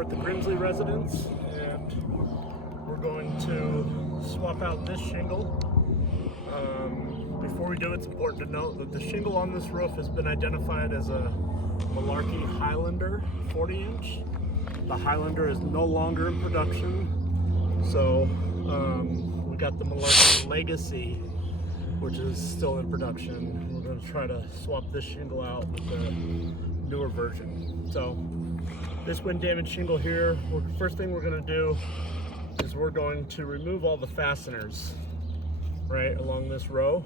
We're at the Grimsley residence, and we're going to swap out this shingle. Before we do, it's important to note that the shingle on this roof has been identified as a Malarkey Highlander 40-inch. The Highlander is no longer in production, so we got the Malarkey Legacy, which is still in production. We're going to try to swap this shingle out with the newer version. So this wind damaged shingle here, first thing we're going to do is we're going to remove all the fasteners right along this row,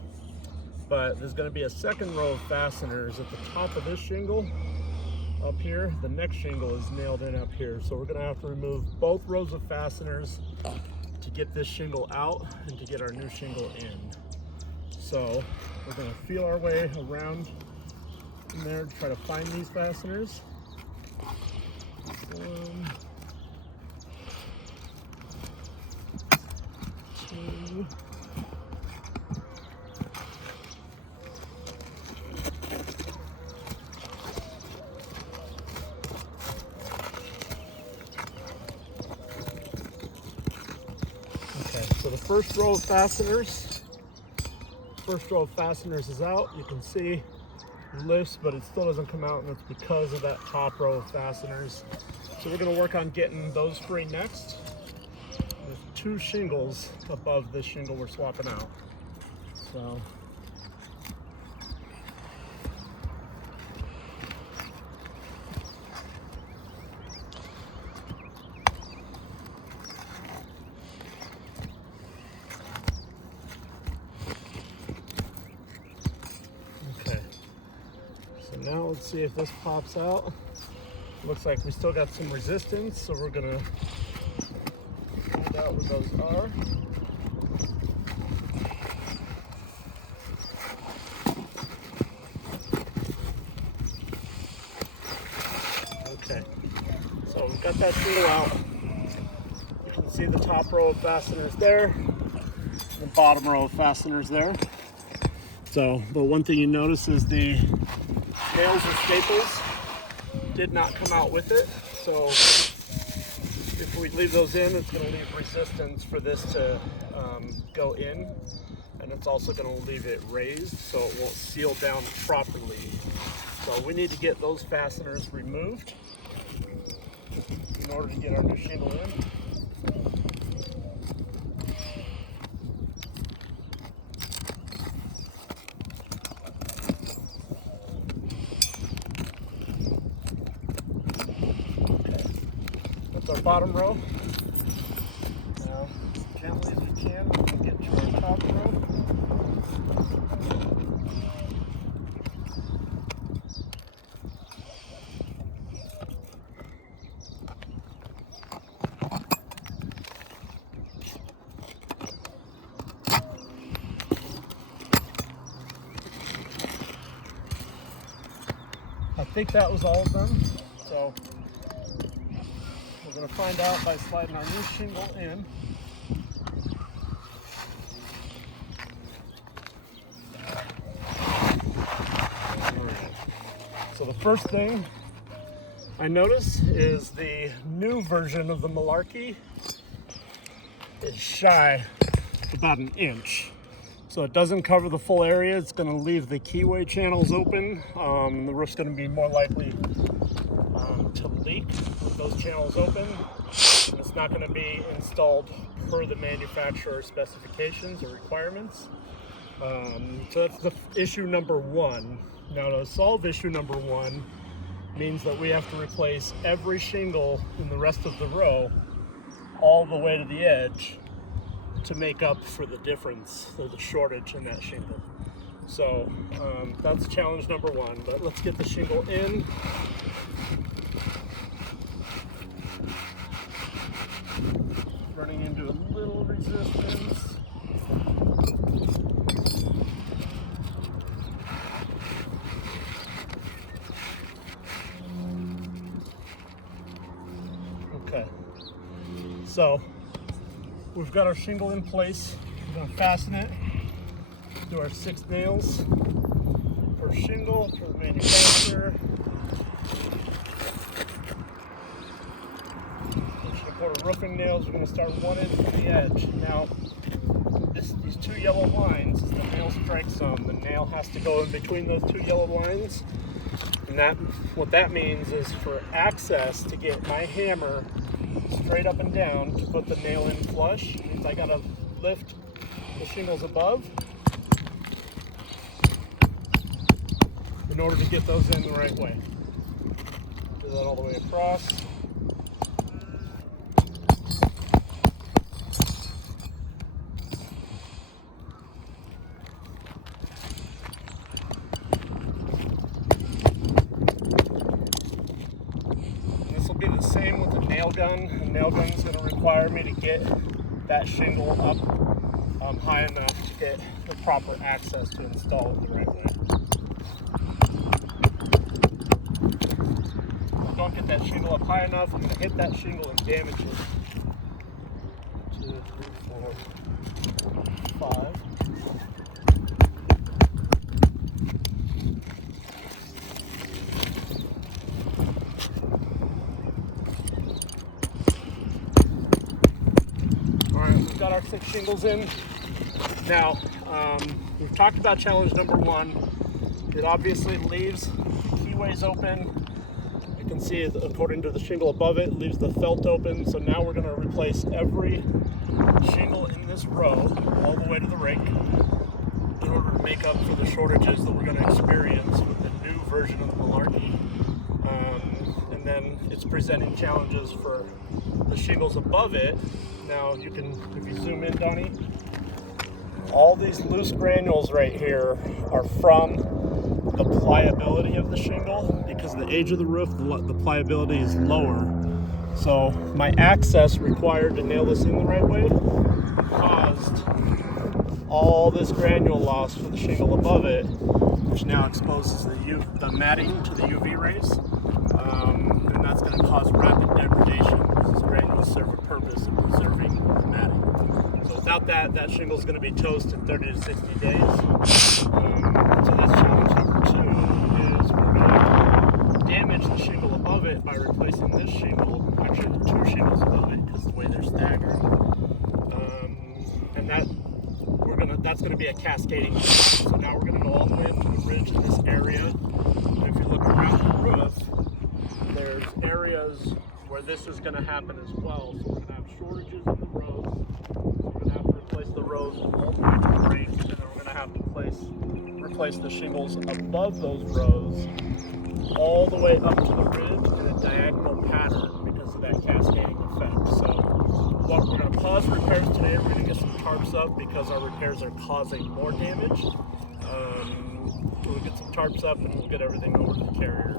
but there's going to be a second row of fasteners at the top of this shingle up here. The next shingle is nailed in up here, so we're going to have to remove both rows of fasteners to get this shingle out and to get our new shingle in. So we're going to feel our way around in there to try to find these fasteners. One, two, okay, so the first row of fasteners is out. You can see it lifts, but it still doesn't come out, and it's because of that top row of fasteners. So we're going to work on getting those free next. There's two shingles above this shingle we're swapping out. So now let's see if this pops out. Looks like we still got some resistance, so we're gonna find out what those are. Okay, so we've got that shingle out. You can see the top row of fasteners there, the bottom row of fasteners there. So, but one thing you notice is the nails and staples did not come out with it, so if we leave those in, it's going to leave resistance for this to go in, and it's also going to leave it raised so it won't seal down properly. So we need to get those fasteners removed in order to get our new shingle in. Our bottom row. Now, gently as we can, we can get to our top row. I think that was all of them. So we're going to find out by sliding our new shingle in. Alright. So the first thing I notice is the new version of the Malarkey is shy about an inch. So it doesn't cover the full area. It's going to leave the keyway channels open. The roof's going to be more likely to leak with those channels open. And it's not going to be installed per the manufacturer's specifications or requirements. So that's the issue number one. Now to solve issue number one means that we have to replace every shingle in the rest of the row all the way to the edge to make up for the difference or the shortage in that shingle. So that's challenge number one, but let's get the shingle in. Running into a little resistance. Okay, so we've got our shingle in place. We're going to fasten it. Do our 6 nails per shingle for the manufacturer. roofing nails, we're going to start 1 inch from the edge. Now, these 2 yellow lines, as the nail strikes them, the nail has to go in between those 2 yellow lines. And what that means is for access to get my hammer straight up and down to put the nail in flush, means I got to lift the shingles above in order to get those in the right way. Do that all the way across. This will be the same with the nail gun. The nail gun is going to require me to get that shingle up high enough to get the proper access to install it the right way. If I don't get that shingle up high enough, I'm going to hit that shingle and damage it. 2, 3, 4, 5. We've got our 6 shingles in. Now, we've talked about challenge number 1. It obviously leaves keyways open. You can see, according to the shingle above it, leaves the felt open. So now we're going to replace every shingle in this row all the way to the rake in order to make up for the shortages that we're going to experience with the new version of the Malarkey. And then it's presenting challenges for the shingles above it. Now you can, if you zoom in, Donnie, all these loose granules right here are from the pliability of the shingle. Because of the age of the roof, the pliability is lower. So my access required to nail this in the right way caused all this granule loss for the shingle above it, which now exposes the matting to the UV rays. And that's going to cause rapid degradation because these granules serve a purpose of preserving the matting. So without that shingle is going to be toast in 30 to 60 days. So that's challenge number 2, is we're going to damage the shingle above it by replacing this shingle, actually the 2 shingles above it because of the way they're staggered. And that's going to be a cascading effect. So now we're going to go all the way up to the ridge in this area. And if you look around the roof, there's areas where this is going to happen as well. So we're going to have shortages in the rows. So we're going to have to replace the rows all the way to the rake, and then we're going to have to replace the shingles above those rows all the way up to the ridge in a diagonal pattern because of that cascading effect. So we're going to pause repairs today. We're going to get some tarps up because our repairs are causing more damage. We'll get some tarps up and we'll get everything over to the carrier.